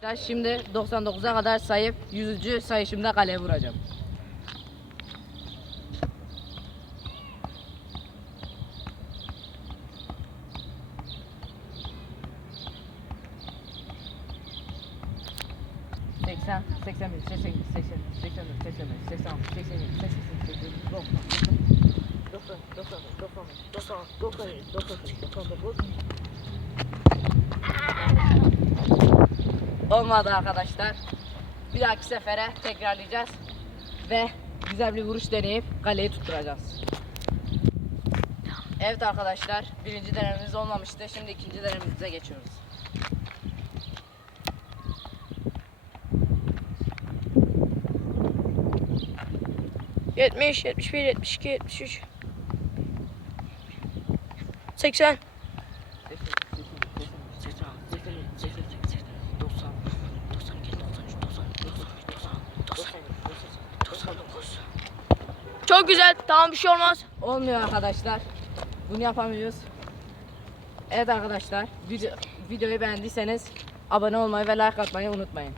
Şimdi 99'a kadar sayıp 100. sayışımda kaleye vuracağım. Seksen, seksen bir, seksen iki, seksen üç, seksen dört, seksen seksen altı, seksen yedi, seksen sekiz, seksen dokuz, doksan, doksan, doksan, doksan, doksan, doksan, doksan, doksan dokuz. Olmadı arkadaşlar. Bir dahaki sefere tekrarlayacağız. Ve güzel bir vuruş deneyip kaleyi tutturacağız. Evet arkadaşlar. Birinci denememiz olmamıştı. Şimdi ikinci denememize geçiyoruz. Yetmiş, yetmiş bir, yetmiş iki, yetmiş üç. Seksen. 99. Çok güzel. Tamam bir şey olmaz. Olmuyor arkadaşlar. Bunu yapamıyoruz. Evet arkadaşlar. Video, videoyu beğendiyseniz abone olmayı ve like atmayı unutmayın.